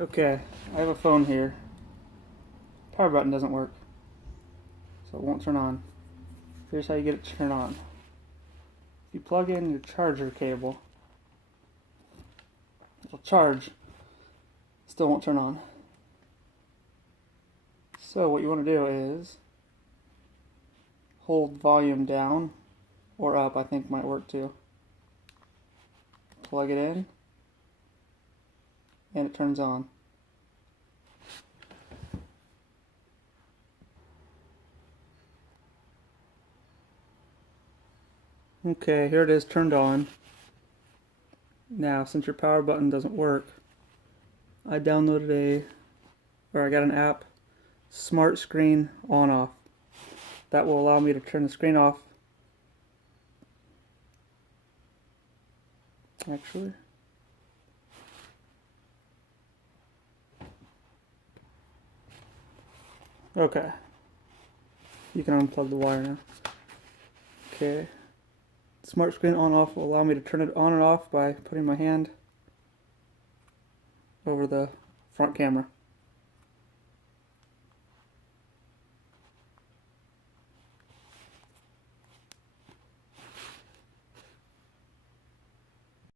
Okay, I have a phone here. Power button doesn't work, so it won't turn on. Here's how you get it to turn on. If you plug in your charger cable, it'll charge, still won't turn on. So what you want to do is hold volume down or up, I think might work too. Plug it in, and it turns on. Okay, here it is turned on. Now, since your power button doesn't work, I downloaded I got an app, Smart Screen On Off. That will allow me to turn the screen off. Actually, okay. You can unplug the wire now. Okay. Smart Screen On Off will allow me to turn it on and off by putting my hand over the front camera.